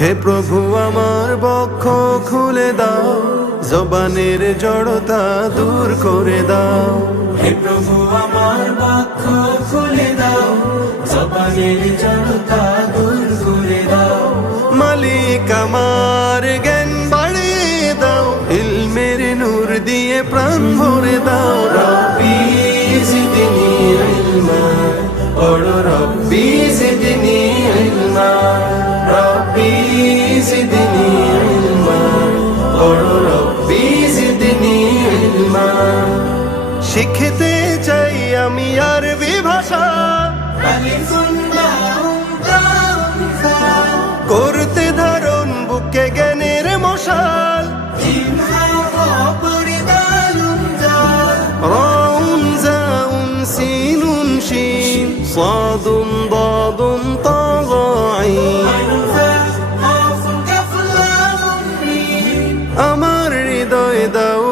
হে প্রভু আমার বক্ষ খুলে দাও, জবানের জড়তা দূর করে দাও। হে প্রভু আমার বক্ষ খুলে দাও, জবানের জড়তা দূর করে দাও। মালিক আমার জ্ঞান বাড়িয়ে দাও, ইলমের নূর দিয়ে প্রাণ ভরে দাও। রব্বি জিদনি ইলমা, পড়ো রব্বি জিদনি ইলমা। রব্বি জিদনি ইলমা, পড়ো রব্বি জিদনি ইলমা। শিখতে চাই আমি আরবি ভাষা, আলিফুন বাউন তাউন ফা, করতে ধারণ বুকে জ্ঞানের মশাল। জিম হা ওয়া পড়ে দালুন জাল, রাউন জাউন সিনুন শিন, সাদুন দাদুন তা আইন। আইনুন ফা কাফুন কাফ লামুন মিম। আমার হৃদয় দাও